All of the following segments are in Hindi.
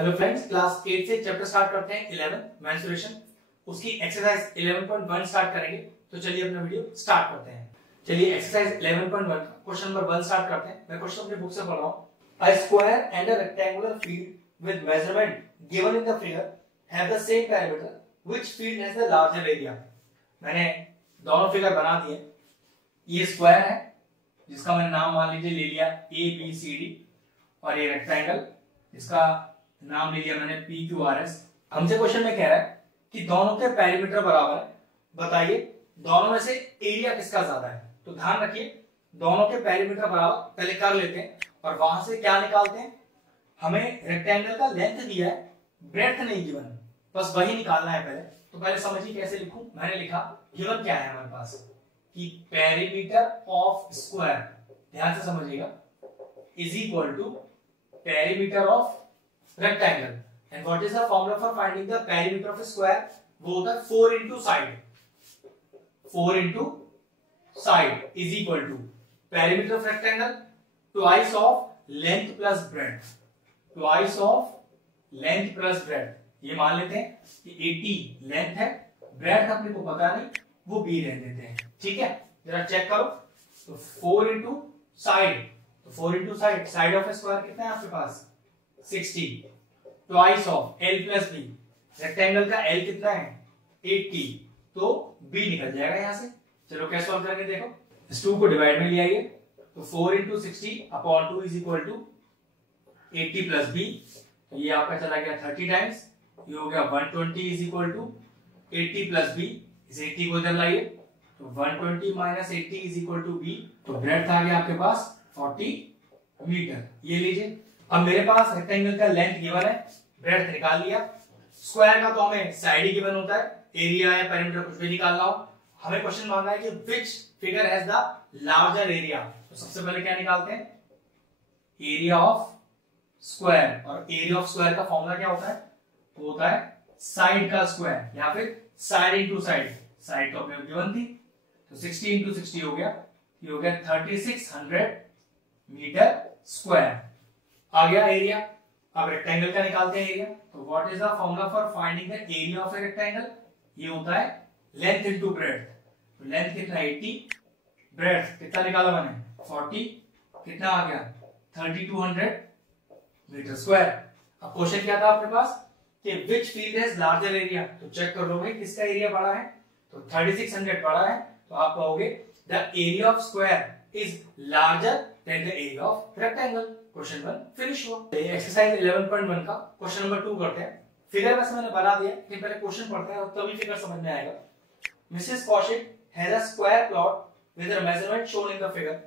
हेलो फ्रेंड्स, क्लास 8 से चैप्टर स्टार्ट करते हैं 11 मेंस्ट्रुएशन। उसकी एक्सरसाइज 11.1 स्टार्ट करेंगे। तो चलिए अपना वीडियो स्टार्ट करते हैं। चलिए एक्सरसाइज 11.1 क्वेश्चन नंबर 1 स्टार्ट करते हैं। मैं क्वेश्चन अपनी बुक से पढ़ रहा हूं। A square and a rectangular field with measurement given in the figure have the same parameter which field has the larger area. मैंने दोनों फिगर बना दिए। ये स्क्वायर है जिसका मैंने नाम मान लीजिए ले लिया ए बी सी डी, और ये रेक्टेंगल जिसका नाम ले लिया मैंने पी क्यू आर एस। हमसे क्वेश्चन में कह रहा है कि दोनों के पेरीमीटर बराबर है, बताइए दोनों में से एरिया किसका ज्यादा है। तो ध्यान रखिए दोनों के पेरीमीटर बराबर पहले कर लेते हैं और वहां से क्या निकालते हैं। हमें रेक्टेंगल का लेंथ दिया है, ब्रेड्थ नहीं गिवन, बस वही निकालना है पहले। तो पहले समझिए कैसे लिखूं। मैंने लिखा गिवन क्या है हमारे पास कि पेरीमीटर ऑफ स्क्वायर, ध्यान से समझिएगा, is equal to perimeter of rectangle. And what is the formula for finding the perimeter of a square? वो होता है 4 into side. 4 into side is equal to perimeter of rectangle twice of length plus breadth. Twice of length plus breadth. ये मान लेते हैं कि 80 लेंथ है, ब्रेड्थ अपने को पता नहीं, वो b रहने देते हैं। ठीक है, जरा चेक करो। तो 4 into side, तो 4 into side, side of square कितना है आपके पास 60, twice of L plus B, rectangle का L कितना है 80, तो B निकल जाएगा यहां से। चलो कैसे सॉल्व करेंगे देखो। इस 2 को डिवाइड में ले आइए, तो 4 into 60 upon 2 is equal to 80 plus B, तो ये आपका चला गया 30 टाइम्स, ये हो गया 120 is equal to 80 plus B. इस 80 को इधर लाइए, तो 120 minus 80 is equal to B, तो ब्रेड्थ आ गया आपके पास 40 मीटर। ये लीजिए। अब मेरे पास रेक्टेंगल का लेंथ गिवन है, ब्रेड्थ निकाल लिया। स्क्वायर का तो हमें साइड ही गिवन होता है, एरिया या पेरीमीटर कुछ भी निकालना हो। हमें क्वेश्चन मांगा है कि which figure has the larger area. तो सबसे पहले क्या निकालते हैं, एरिया ऑफ स्क्वायर। और एरिया ऑफ स्क्वायर का फॉर्मूला क्या होता है, वो होता है साइड का स्क्वायर या फिर साइड इंटू साइड। साइड तो अपने गिवन थी, तो 60 इंटू 60 हो गया, ये हो गया 3600 मीटर स्क्वायर। आ गया एरिया। अब रेक्टेंगल का निकालते हैं एरिया। तो what is the formula for finding the area of a rectangle. ये होता है लेंथ इनटू ब्रेड्थ। तो लेंथ कितना 80, ब्रेड्थ कितना निकाला मैंने 40, कितना आ गया 3200 मीटर स्क्वायर। अब क्वेश्चन क्या था आपके पास कि which field has larger area. तो चेक कर लो भाई किसका एरिया बड़ा है, तो 3600 बड़ा है, तो आप कहोगे the area of square is larger than the area of rectangle. Question 1 finish हुआ। एक्सरसाइज 11.1 का क्वेश्चन नंबर 2 करते हैं। फिगर वैसे मैंने बना दिया, लेकिन पहले क्वेश्चन पढ़ते हैं और तभी फिगर समझ में आएगा। Mrs Kaushik has a square plot with the measurement shown in the figure.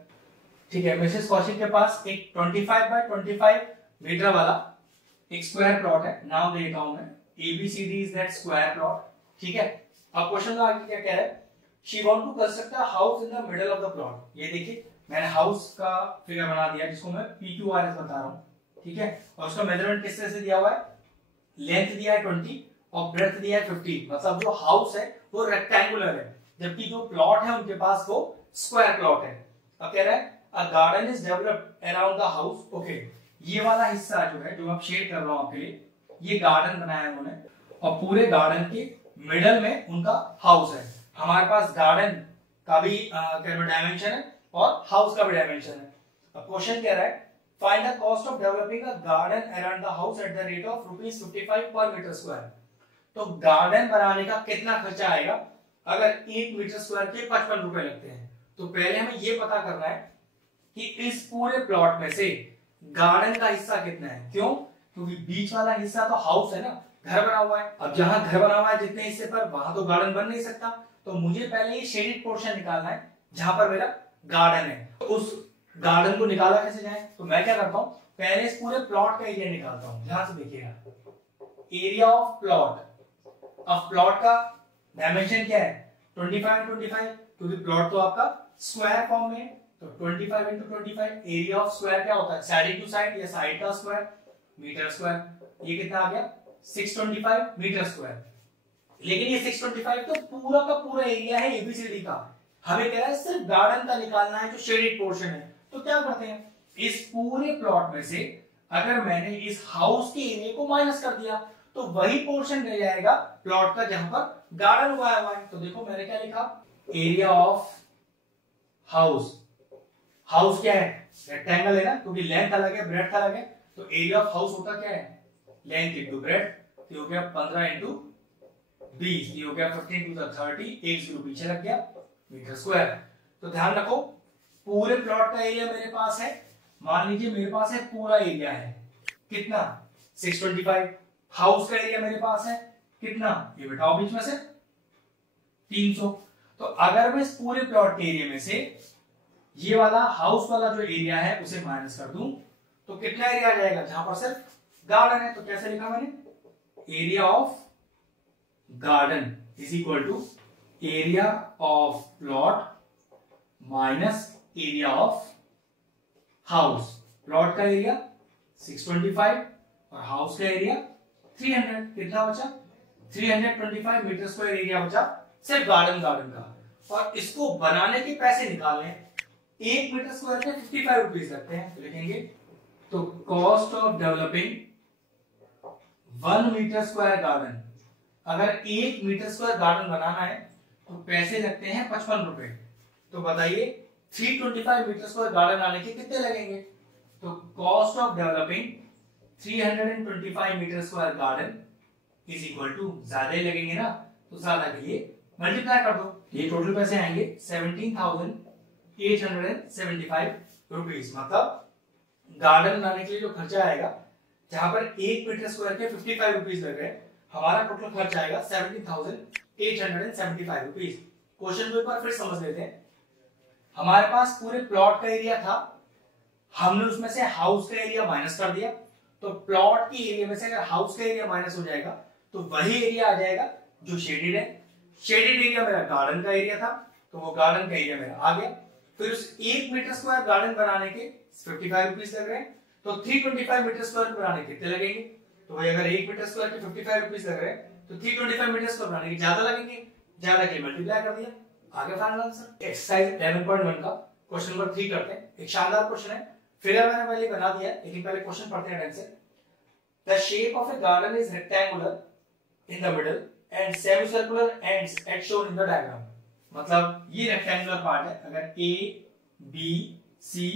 ठीक है, मिसेस कौशिक के पास एक 25 बाय 25 मीटर वाला एक स्क्वायर प्लॉट है। नाम देता हूं मैं ABCD is that square plot. ठीक है, अब क्वेश्चन का आगे क्या कह रहा है, she want to construct a house in the middle of the plot. ये देखिए मैंने हाउस का फिगर बना दिया जिसको मैं PQRS बता रहा हूं। ठीक है, और उसका मेजरमेंट किस तरह से दिया हुआ है, लेंथ दिया है 20 और ब्रेड्थ दिया है 50। मतलब जो हाउस है वो रेक्टेंगुलर है, जबकि जो प्लॉट है उनके पास वो स्क्वायर प्लॉट है। अब कह रहा है a garden is developed around the house. Okay, ये वाला हिस्सा जो है जो मैं शेड कर रहा हूं आपके लिए, ये गार्डन बनाया है उन्होंने, और पूरे गार्डन के मिडल में उनका हाउस है। हमारे पास गार्डन का भी डायमेंशन है और हाउस का भी डायमेंशन है। अब क्वेश्चन कह रहा है find the cost of developing a garden around the house at the rate of ₹55 पर मीटर स्क्वायर। तो गार्डन बनाने का कितना खर्चा आएगा अगर 1 मीटर स्क्वायर के 55 रुपए लगते हैं। तो पहले हमें यह पता करना है कि इस पूरे प्लॉट में से गार्डन का हिस्सा कितना है। क्यों, क्योंकि बीच वाला हिस्सा तो हाउस है ना, घर बना हुआ है। अब जहां घर बना हुआ है जितने हिस्से पर, वहां तो गार्डन बन नहीं सकता। तो मुझे पहले ये शेडेड पोर्शन निकालना है जहां पर मेरा गार्डन है। तो उस गार्डन को निकाला कैसे जाए, तो मैं क्या करता हूं, पहले इस पूरे प्लॉट का एरिया निकालता हूं। ध्यान से देखिएगा, एरिया ऑफ प्लॉट। अब प्लॉट का डायमेंशन क्या है 25 25, क्योंकि प्लॉट तो आपका स्क्वायर फॉर्म में है। तो 25 into 25, एरिया ऑफ स्क्वायर क्या होता है, साइड इंटू साइड या साइड का स्क्वायर मीटर स्क्वायर। ये कितना आ गया 625 मीटर स्क्वायर। लेकिन ये 625 तो पूरा का पूरा एरिया है ABCD का। हमें कह रहा है सिर्फ गार्डन का निकालना है जो शेडेड पोर्शन है। तो क्या करते हैं, इस पूरे प्लॉट में से अगर मैंने इस हाउस के एरिया को माइनस कर दिया तो वही पोर्शन रह जाएगा प्लॉट का जहां पर गार्डन हुआ है। तो देखो मैंने क्या लिखा, एरिया ऑफ हाउस। हाउस क्या है, रेक्टेंगल है ना, क्योंकि लेंथ अलग है ब्रेड्थ अलग है, तो एरिया ऑफ हाउस होता क्या है, लेंथ इंटू ब्रेड्थ। तो हो गया 15 इंटू 20, ये हो गया 15 टू 30, एक जीरो पीछे लग गया, मीटर स्क्वायर। तो ध्यान रखो पूरे प्लॉट का एरिया मेरे पास है, मान लीजिए मेरे पास है पूरा एरिया है कितना 625। हाउस का एरिया मेरे पास है कितना, ये बताओ बीच में से 300। तो अगर मैं इस पूरे प्लॉट के एरिया में से ये वाला हाउस वाला जो एरिया है उसे माइनस कर दूं तो कितना एरिया आ जाएगा, जहां पर सिर्फ गार्डन है। तो कैसे लिखा मैंने, area of garden is equal to area of plot minus area of house. Plot का एरिया 625 और हाउस का एरिया 300, कितना बचा 325 मीटर स्क्वायर एरिया बचा सिर्फ गार्डन का। और इसको बनाने के पैसे निकालने, 1 मीटर स्क्वायर के 55 रुपीज लगते हैं, तो लिखेंगे तो cost of developing 1 metre square garden, अगर 1 मीटर स्क्वायर गार्डन बनाना है तो पैसे लगते हैं 55 रुपए। तो बताइए 325 मीटर स्क्वायर गार्डन आने के कितने लगेंगे, तो cost of developing 325 metre square garden is equal to, ज्यादा ही लगेंगे ना, तो ज्यादा के लिए मल्टीप्लाई कर दो, ये टोटल पैसे आएंगे 17,875 रुपीज। मतलब गार्डन बनाने के लिए जो खर्चा आएगा, जहां पर 1 मीटर स्क्वायर के 55 रुपीज लग रहे हैं, हमारा टोटल खर्च आएगा 17,875 रुपीज। क्वेश्चन को एक बार फिर समझ लेते हैं। हमारे पास पूरे प्लॉट का एरिया था, हमने उसमें से हाउस का एरिया माइनस कर दिया, तो प्लॉट के एरिया में से अगर हाउस का एरिया माइनस हो जाएगा तो वही एरिया आ जाएगा जो शेडेड है। शेडेड एरिया मेरा गार्डन का एरिया था, तो वो गार्डन का एरिया मेरा आ गया। फिर उस 1 मीटर स्क्वायर गार्डन बनाने के 55 रुपीज लग रहे हैं, तो 325 मीटर स्क्वायर बनाने के कितने लगेंगे, तो भाई अगर 1 मीटर स्क्वायर के 55 रुपीज लग रहे हैं तो 325 मीटर स्क्वायर बनाने के ज्यादा लगेंगे, ज्यादा के मल्टीप्लाई कर दिया, आगे फाइनल आंसर। एक्सरसाइज 11.1 का क्वेश्चन नंबर 3 करते हैं। एक शानदार क्वेश्चन है, फिगर मैंने पहले बना दिया है, लेकिन पहले क्वेश्चन पढ़ते हैं ढंग से। The shape of a garden is rectangular in the middle and semicircular ends at shown in the diagram. मतलब ये रेक्टेंगुलर पार्ट है, अगर ए बी सी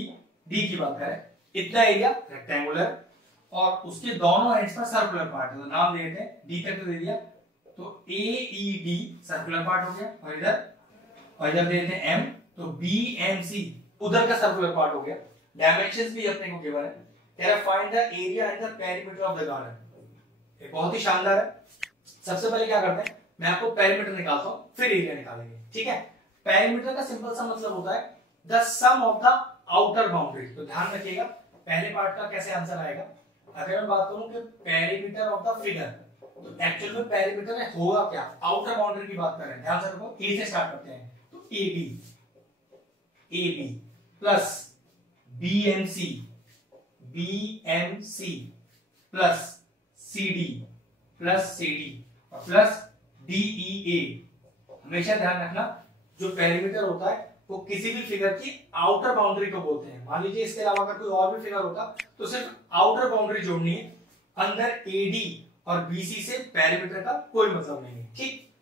डी की बात करें, इतना एरिया रेक्टेंगुलर और उसके दोनों एंड्स पर सर्कुलर पार्ट है, तो नाम दे देते हैं, डी तक तो दे दिया, तो ए ई डी सर्कुलर पार्ट हो गया, और इधर दे देते हैं एम, तो बी एम सी उधर का सर्कुलर पार्ट हो गया। डायमेंशंस भी अपने को गिवन है, कह रहा find the area and the perimeter of the garden. ये बहुत ही शानदार है। सबसे पहले क्या करते हैं, मैं आपको पेरीमीटर निकालता हूं, फिर एरिया निकालेंगे, ठीक है। पेरीमीटर का सिंपल सा मतलब होता है the sum of the outer boundary. तो ध्यान रखिएगा पहले पार्ट का कैसे आंसर आएगा। अगर मैं बात करूं कि पेरीमीटर ऑफ द फिगर, तो एक्चुअल में पेरीमीटर में होगा क्या, आउटर बाउंड्री की बात कर रहे हैं, ध्यान से रखो। ए से स्टार्ट करते हैं, तो A B plus B M C plus C D और प्लस डी ई ए। हमेशा ध्यान रखना जो पेरीमीटर होता है वो किसी भी फिगर की आउटर बाउंड्री को बोलते हैं। मान लीजिए इसके अलावा अगर कोई और भी फिगर होता तो सिर्फ आउटर बाउंड्री जोड़नी है, अंदर एडी और बीसी से पेरीमीटर का कोई मतलब नहीं है, ठीक।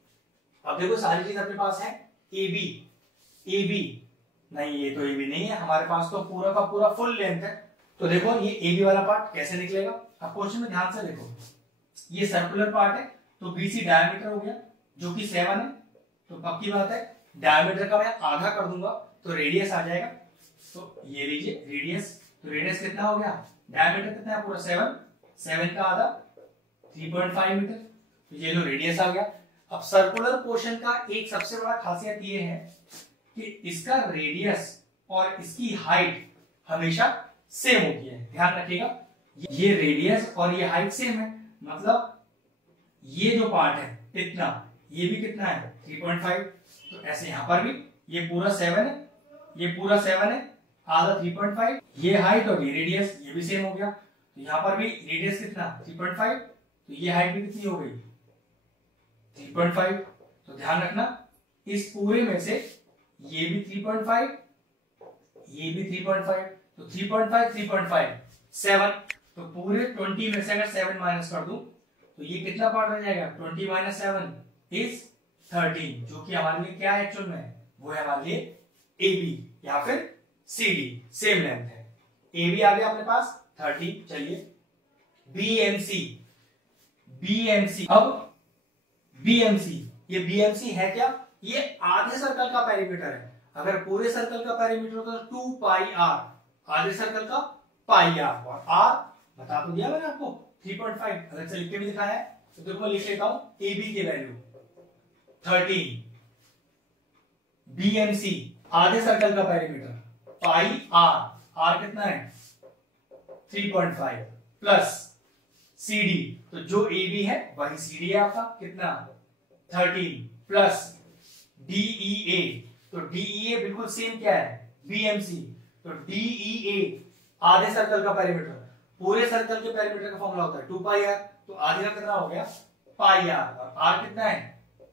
अब देखो सारी चीज अपने पास है, ए बी नहीं, ये तो ए बी नहीं है, हमारे पास तो पूरा का पूरा फुल लेंथ है। तो देखो ये ए बी वाला पार्ट कैसे निकलेगा, अब क्वेश्चन में ध्यान से देखो, ये सर्कुलर पार्ट है, तो बीसी डायमीटर हो गया जो कि 7 है, तो पक्की बात है डायमीटर का मैं आधा कर दूंगा तो रेडियस आ जाएगा। तो ये लीजिए रेडियस, तो रेडियस कितना हो गया, डायमीटर कितना है पूरा 7 का आधा 3.5 मीटर, तो ये लो रेडियस आ गया। अब सर्कुलर पोर्शन का एक सबसे बड़ा खासियत ये है कि इसका रेडियस और इसकी हाइट हमेशा सेम होती है, ध्यान रखिएगा। ये रेडियस और ये हाइट सेम है, मतलब ये जो पार्ट है इतना, ये भी कितना है 3.5, तो ऐसे यहां पर भी ये पूरा 7 है, ये पूरा 7 है, आधा 3.5, ये हाइट और ये रेडियस ये भी सेम हो गया, तो यहां पर भी रेडियस कितना 3.5, तो ये हाइट भी कितनी हो गई 3.5। तो ध्यान रखना इस पूरे में से ये भी 3.5, ये भी 3.5, तो 3.5 3.5 7, तो पूरे 20 में से अगर 7 माइनस कर दूं तो ये कितना पार्ट रह जाएगा, 20 माइनस 7 इज 13, जो कि हमारे लिए क्या है एक्चुअल में, वो है हमारे लिए AB या फिर CD, सेम लेंथ है। AB आ गया अपने पास 30। चलिए BMC, BMC, अब BMC, ये BMC है क्या, ये आधे सर्कल का पेरीमीटर है। अगर पूरे सर्कल का पेरीमीटर होता तो 2 पाई r, आधे सर्कल का पाई r, और r बता तो दिया मैंने आपको 3.5, अगर से लिख के भी दिखाया है तो देखो मैं लिख लेता हूं AB की वैल्यू 13, BMC आधे सर्कल का पेरीमीटर पाई r कितना है 3.5 प्लस CD, तो जो AB है वही CD है आपका, कितना 13 प्लस DEA, तो DEA बिल्कुल सेम क्या है BMC, तो DEA आधे सर्कल का पेरीमीटर, पूरे सर्कल के पेरीमीटर का फॉर्मूला होता है 2 पाई r, तो आधे का कितना हो गया पाई r, और r कितना है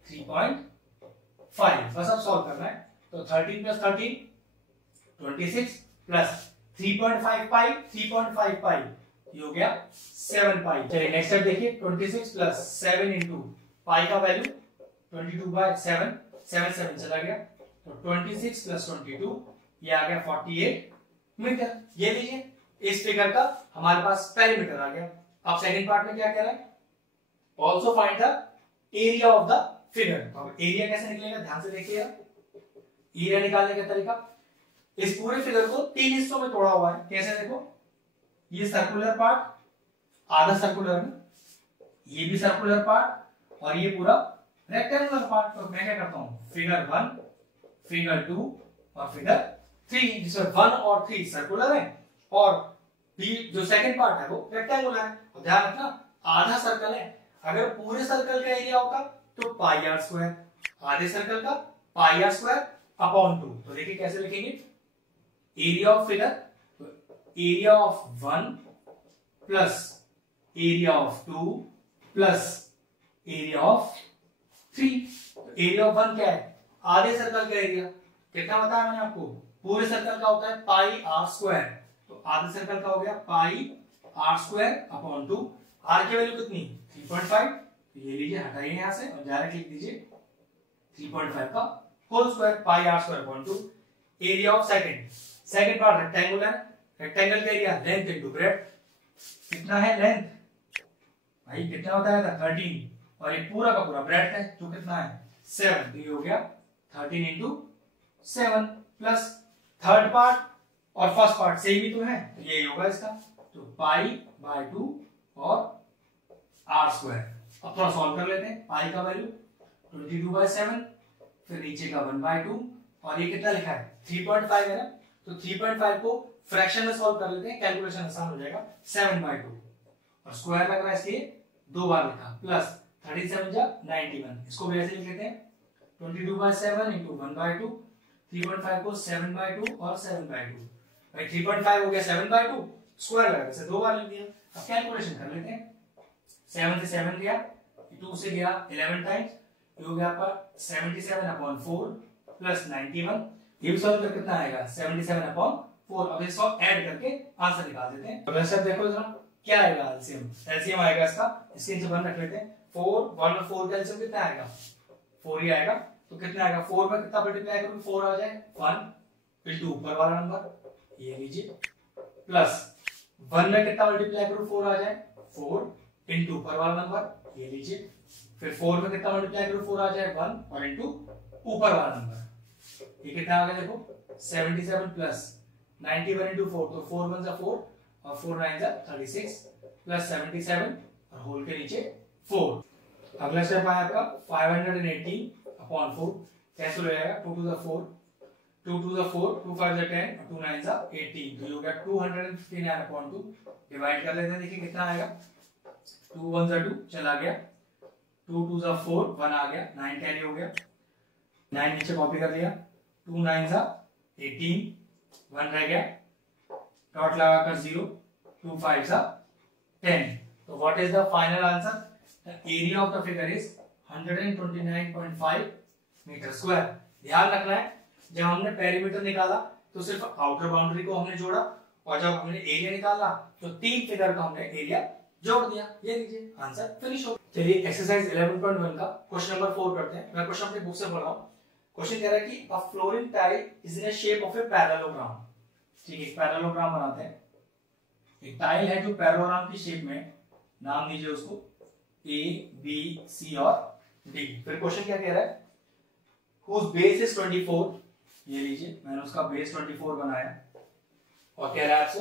3.5। बस अब सॉल्व करना है, तो 13 प्लस 13 26 प्लस 3.5 पाई, 3.5 पाई, ये हो गया 7 पाई। चलिए नेक्स्ट स्टेप देखिए, 26 प्लस 7 इंटू पाई का वैल्यू 22/7, 7 7 चला गया, तो 26 प्लस 22 ये आ गया 48 मीटर। ये लीजिए इस फिगर का हमारे पास पेरीमीटर आ गया। अब सेकंड पार्ट में क्या कह रहा है, also find the area of the figure. अब एरिया कैसे निकलेगा, ध्यान से देखिएगा। एरिया निकालने का तरीका, इस पूरे फिगर को 3 हिस्सों में तोड़ा हुआ है। कैसे, देखो ये सर्कुलर पार्ट आधा सर्कुलर में, ये भी सर्कुलर पार्ट, और ये पूरा रेक्टेंगुलर पार्ट। तो मैं क्या करता हूं, फिगर 1, फिगर 2 और फिगर 3, जिसमें 1 और 3 सर्कुलर है और जो सेकंड पार्ट है वो रेक्टेंगुलर है। तो ध्यान रखना आधा सर्कल है, अगर पूरे सर्कल का एरिया होता तो पाई आर स्क्वायर, आधे सर्कल का पाई आर स्क्वायर अपॉन 2। तो देखिए कैसे लिखेंगे, area of figure, area of 1 plus area of 2 plus area of 3। Area of 1 क्या है, आधे सर्कल का एरिया, कितना बताया मैंने आपको, पूरे सर्कल का होता है पाई आर स्क्वायर, तो आधे सर्कल का हो गया पाई आर स्क्वायर अपॉन 2। आर की वैल्यू कितनी 3.5, तो ये लीजिए हटाइए यहां से और डायरेक्ट लिख दीजिए 3.5 का whole square pi R square upon 2। Area of second part rectangular, rectangle का एरिया लेंथ इनटू ब्रेड्थ, कितना है लेंथ भाई, कितना बताया था 13, और ये पूरा का पूरा ब्रेड्थ है जो कितना है 7, तो ये हो गया 13 इंटू 7 प्लस थर्ड पार्ट और फर्स्ट पार्ट सेम ही तो है, तो ये होगा इसका, तो पाई बाय 2 और आर स्क्वायर। अब थोड़ा सॉल्व कर लेते हैं, पाई का वैल्यू 22/7, फिर नीचे का 1/2, और ये कितना लिखा है 3.5 है ना, तो 3.5 को फ्रैक्शन में सॉल्व कर लेते हैं, कैलकुलेशन आसान हो जाएगा। 7/2 और स्क्वायर लग रहा है इसलिए 2 बार लिखा, प्लस 37 जा 91, इसको भी ऐसे लिख लेते हैं 22/7 इंटू 1/2, 3.5 को 7/2 और 7/2, भाई 3.5 हो गया 7/2, स्क्वायर लगा इसे 2 बार लिख दिया। अब कैलकुलेशन कर लेते हैं, 7 से 7 गया, 2 से गया 11 टाइम्स, ये हो गया आपका 77/4 प्लस 91, ये भी सॉल्व करके कितना आएगा 77/4। अब इसको ऐड करके आंसर निकाल देते हैं। तो वैसे देखो जरा क्या आएगा एलसीएम, एलसीएम आएगा इसका, इसके नीचे 1 रख लेते हैं, 4 1 और 4 का एलसीएम कितना आएगा 4 ही आएगा, तो कितना आएगा 4 में कितना मल्टीप्लाई करूं 4 आ जाए 1 इंटू ऊपर वाला नंबर ये लीजिए, प्लस 1 में कितना मल्टीप्लाई करूं 4 आ जाए 4 इंटू ऊपर वाला नंबर ये लीजिए, फिर 4 में कितना मल्टीप्लाई करूं 4 आ जाए 1 और इंटू ऊपर वाला नंबर, ये कितना आ गया देखो 77 प्लस 91 इंटू 4, तो 4 1 जा 4 और 4 9 जा 36 प्लस 77 और होल के नीचे 4। अगला स्टेप आया आपका 580 अपॉन 4, कैसे हो जाएगा 2 to the 4, 2 to the 4, 2 5 जा 10 और 2 9 जा 18, तो ये हो गया 259 अपॉन 2। डिवाइड कर लेते हैं, देखिए कितना आएगा 2 1 जा 2 चला गया, 2 2 जा 4 1 आ गया, 9 कैरी हो गया, 9 नीचे कॉपी कर लिया, 2 9 जा 18, 1 रह गया, डॉट लगाकर 0, 2 5 जा 10। तो what is the final answer, the area of the figure is 129.5 metre square. ध्यान रखना है जब हमने पेरीमीटर निकाला तो सिर्फ आउटर बाउंड्री को हमने जोड़ा और जब हमने एरिया निकाला तो 3 फिगर का हमने एरिया जोड़ दिया। ये लीजिए आंसर फिनिश हो। चलिए एक्सरसाइज 11.1 का क्वेश्चन नंबर 4 करते हैं। मैं क्वेश्चन अपनी बुक से पढ़ रहा हूँ। क्वेश्चन कह रहा है कि a flooring tile is in the shape of a parallelogram. ठीक है, पैरेललोग्राम बनाते हैं। एक टाइल है जो पैरेललोग्राम की शेप में, नाम दीजिए उसको ए बी सी और डी। फिर क्वेश्चन क्या कह रहा है, whose base is 24, ये लीजिए मैंने उसका बेस 24 बनाया और कह रहा है आपसे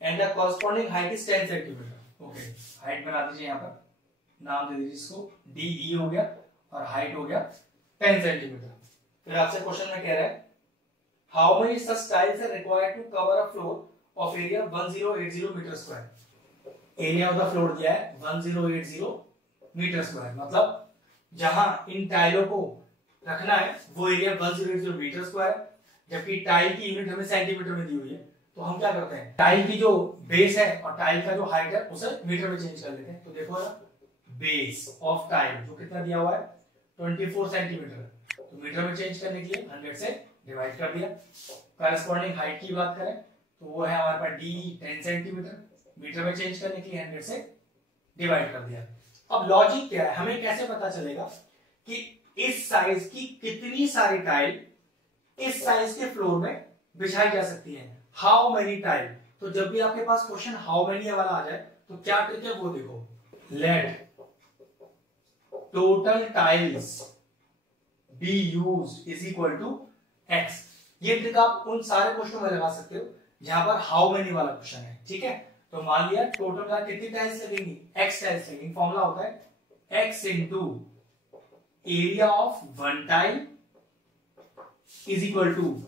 and the corresponding height is 10 centimetre. Okay, height बना दीजिए, यहाँ पर नाम दे दीजिए इसको डी ई हो गया और हाइट हो गया 10 सेंटीमीटर। फिर आपसे क्वेश्चन में कह रहा है how many such tiles are required to cover a floor of area 1080 metre square. Area of the floor दिया है 1080 मीटर स्क्वायर, मतलब जहां इन टाइलों को रखना है वो एरिया 1080 मीटर स्क्वायर, जबकि टाइल की यूनिट हमें सेंटीमीटर में दी हुई है। तो हम क्या करते हैं, टाइल की जो बेस है और टाइल का जो हाइट है उसे मीटर में चेंज कर लेते हैं। तो देखो ना, बेस ऑफ टाइल जो कितना दिया हुआ है 24 सेंटीमीटर, तो मीटर में चेंज करने के लिए 100 से डिवाइड कर दिया। कॉरस्पॉन्डिंग हाइट की बात करें तो वो है हमारे पास डी 10 सेंटीमीटर, मीटर में चेंज करने के लिए 100 से डिवाइड कर दिया। अब लॉजिक क्या है, हमें कैसे पता चलेगा कि इस साइज की कितनी सारी टाइल इस साइज के फ्लोर में बिछाई जा सकती है। हाउ मेनी टाइल, तो जब भी आपके पास क्वेश्चन हाउ मेनी वाला आ जाए तो क्या ट्रिक है वो देखो, let total tiles be used is equal to X. ये ट्रिक आप उन सारे क्वेश्चन में लगा सकते हो जहां पर हाउ मेनी वाला क्वेश्चन है। ठीक है, तो मान लिया टोटल का कितनी टाइल्स लगेंगी, एक्स टाइल्स लगेंगी। फॉर्मूला होता है X into area of one tile is equal to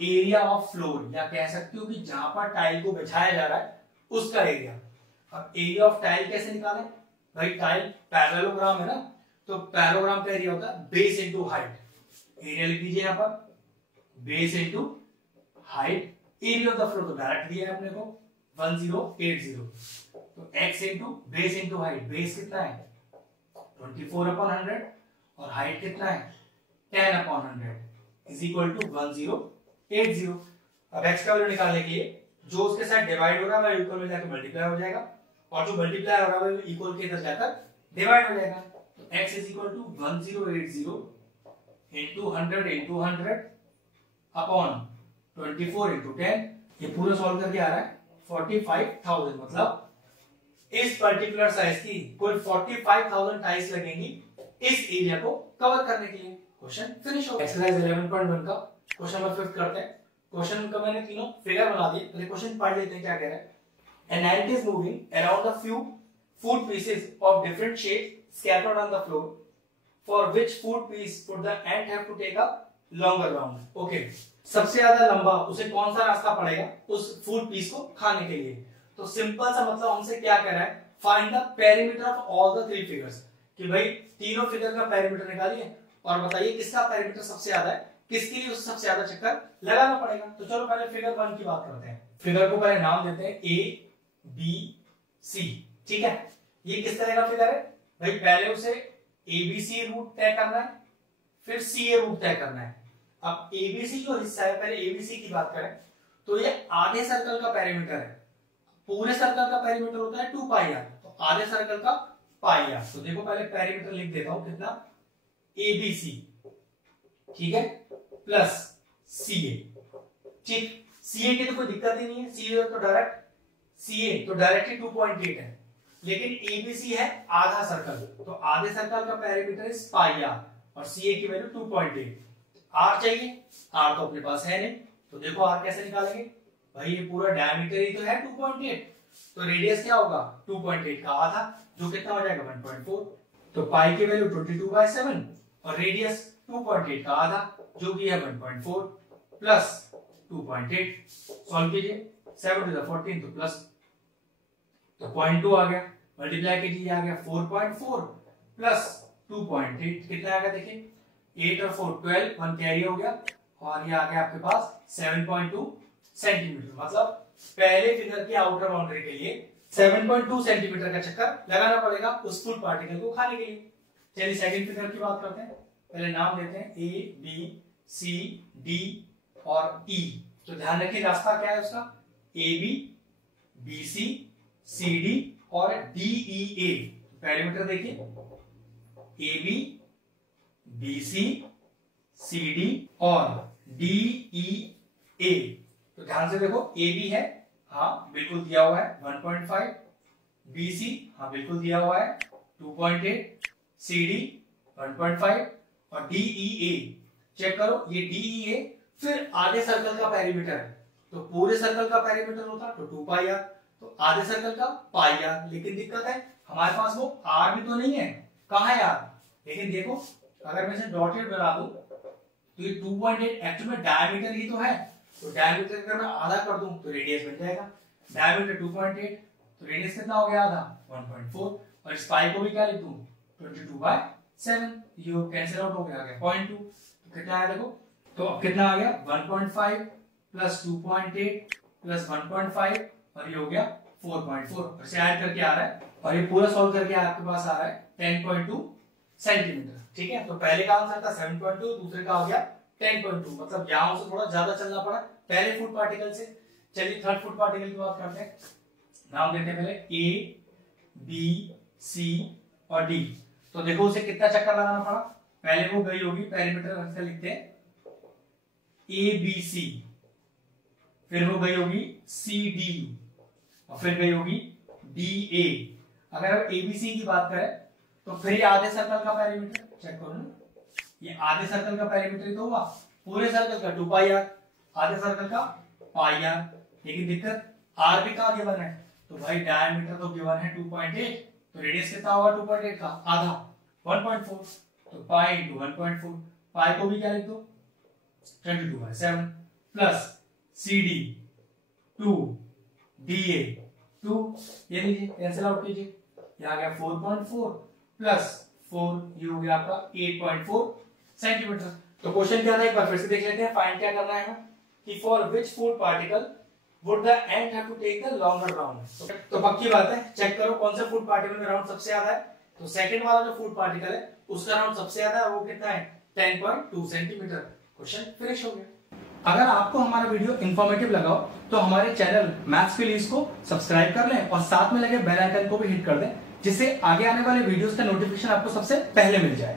area of floor, या कह सकते हो कि जहां पर टाइल को बिछाया जा रहा है उसका एरिया। अब एरिया ऑफ टाइल कैसे निकालें भाई, टाइल पैरेललोग्राम है ना, तो पैरेललोग्राम का एरिया होता है बेस इंटू हाइट। एरिया लिख दीजिए यहां पर base into height. Area of the floor तो डायरेक्ट दिया है अपने को 1080, तो x into base into height. Base कितना है 24/100 और हाइट कितना है 10/100 इज इक्वल टू 1080। अब x का वैल्यू निकालने के लिए जो उसके साथ डिवाइड हो रहा है वो इक्वल में जाकर मल्टीप्लाई हो जाएगा, और जो मल्टीप्लाई हो रहा है वो इक्वल के इधर जाकर डिवाइड हो जाएगा। तो x is equal to 1080 into 100 into 100 upon 24 into 10। ये पूरा सॉल्व करके आ रहा है 45,000, मतलब इस पर्टिकुलर साइज की कुल 45,000 टाइल्स लगेंगी इस एरिया को कवर करने के लिए। क्वेश्चन फिनिश हो। एक्सरसाइज 11.1 का क्वेश्चन नंबर 5 करते हैं। क्वेश्चन का मैंने तीनों फिगर बना दिए, पहले क्वेश्चन पढ़ लेते हैं क्या कह रहा है। An ant is moving around a few food pieces of different shapes scattered on the floor. For which food piece would the ant have to take a longer round? Okay. सबसे ज्यादा लंबा उसे कौन सा रास्ता पड़ेगा उस फूड पीस को खाने के लिए। तो सिंपल सा मतलब हमसे क्या कह रहा है, find the perimeter of all the three figures, कि भाई तीनों फिगर का पेरीमीटर निकालिए और बताइए किसका पेरीमीटर सबसे ज्यादा है, किसके लिए उसे सबसे ज्यादा चक्कर लगाना पड़ेगा। तो चलो पहले फिगर 1 की बात करते हैं। फिगर को पहले नाम देते हैं ए बी सी। ठीक है, ये किस तरह का फिगर है भाई, पहले उसे एबीसी रूट तय करना है, फिर सीए रूट तय करना है। अब एबीसी जो हिस्सा है, पहले एबीसी की बात करें तो ये आधे सर्कल का पेरीमीटर है। पूरे सर्कल का पेरीमीटर होता है 2 पाई आर, तो आधे सर्कल का पाई आर। तो देखो पहले पेरीमीटर लिख देता हूं कितना, एबीसी, ठीक है, प्लस सीए। ठीक, सीए की तो कोई दिक्कत ही नहीं है, सीए तो डायरेक्टली 2.8 है, लेकिन एबीसी है आधा सर्कल, तो आधे सर्कल का पेरीमीटर इज पाई आर और सीए की वैल्यू 2.8। आर चाहिए, आर तो अपने पास है नहीं, तो देखो आर कैसे निकालेंगे भाई, ये पूरा डायमीटर ही तो है 2.8, तो रेडियस क्या होगा 2.8 का आधा, जो कितना हो जाएगा 1.4। तो पाई की वैल्यू 22/7 और रेडियस 2.8 का आधा जो कि है 1.4 प्लस 2.8। सॉल्व कीजिए 7 to the 14 तो प्लस, तो 0.2 आ गया, मल्टीप्लाई कीजिए आ गया 4.4 प्लस 2.8 कितना आ गया देखिए, 8 और 4 12, 1 कैरी हो गया और ये आ गया आपके पास 7.2 सेंटीमीटर। मतलब पहले फिगर की आउटर बाउंड्री के लिए 7.2 सेंटीमीटर का चक्कर लगाना पड़ेगा उस फूड पार्टिकल को खाने के लिए। चलिए सेकंड फिगर की बात करते हैं। पहले नाम देते हैं ए बी सी डी और ई। तो ध्यान रखिए रास्ता क्या है उसका, A B, B C, C D और डी ई ए। पेरीमीटर देखिए, A B, B C, C D और डी ई ए। तो ध्यान से देखो, ए बी है, हाँ बिल्कुल दिया हुआ है 1.5, बी सी हाँ बिल्कुल दिया हुआ है 2.8, सी डी 1.5 और डी ई ए चेक करो, ये डी ई ए फिर आधे सर्कल का पेरीमीटर है। तो पूरे सर्कल का पेरीमीटर होता तो 2 पाई आर, तो आधे सर्कल का पाई आर। लेकिन दिक्कत है हमारे पास वो आर भी तो नहीं है, कहाँ है आर? लेकिन देखो अगर मैं इसे डॉटेड बना दूं तो ये 2.8 एक्चुअली में डायमीटर ही तो है, तो डायमीटर अगर मैं आधा कर दूं तो रेडियस बन जाएगा। डायमीटर 2.8 तो रेडियस कितना हो गया आधा? 1.4। और इस पाई को भी क्या लिख दूं? 22/7। ये कैंसिल आउट हो गया, 0.2। तो कितना आया देखो, तो अब कितना आ गया 1.5 प्लस 2.8 प्लस 1.5 और ये हो गया 4.4। और इसे ऐड करके आ रहा है और ये पूरा सॉल्व करके आपके पास आ रहा है 10.2 सेंटीमीटर। ठीक है, तो पहले का आंसर था 7.2, दूसरे का हो गया 10.2। मतलब यहां से थोड़ा ज्यादा चलना पड़ा पहले फूड पार्टिकल से। चलिए थर्ड फूड पार्टिकल की बात करते हैं। नाम देते हैं पहले ए बी सी और डी। तो देखो उसे कितना चक्कर लगाना पड़ा। पहले वो गई होगी पेरीमीटर से लिखते हैं ए बी सी, फिर वो गई होगी सी डी और फिर गई होगी डी ए। अगर हम एबीसी की बात करें तो फिर ये आधे सर्कल का पेरीमीटर चेक करो ना, ये आधे सर्कल का पेरीमीटर तो हुआ, पूरे सर्कल का 2 पाई आर, आधे सर्कल का पाई आर। लेकिन दिक्कत आर भी कहां गिवन है? तो भाई डायमीटर तो गिवन है 2.8, तो रेडियस कितना होगा 2.8 का? आधा 1.4। तो पाई इंटू 1.4, पाई को भी क्या लिख दो 22/7 plus C D 2, D A 2, ये लीजिए कैंसिल आउट कीजिए, ये आ गया 4.4 प्लस 4, ये हो गया आपका 8.4 सेंटीमीटर। तो क्वेश्चन क्या था एक बार फिर से देख लेते हैं। फाइंड क्या करना है कि for which food particle would the end have to take the longer round. तो पक्की बात है, चेक करो कौन सा फूड पार्टिकल में राउंड सबसे ज्यादा है। तो सेकंड वाला जो फूड पार्टिकल है उसका राउंड सबसे ज्यादा है, वो कितना है 10.2 सेंटीमीटर। क्वेश्चन फिनिश हो गया। अगर आपको हमारा वीडियो इंफॉर्मेटिव लगा हो तो हमारे चैनल मैथ्स प्लीज को सब्सक्राइब कर लें और साथ में लगे बेल आइकन को भी हिट कर दें, जिससे आगे आने वाले वीडियोस का नोटिफिकेशन आपको सबसे पहले मिल जाए।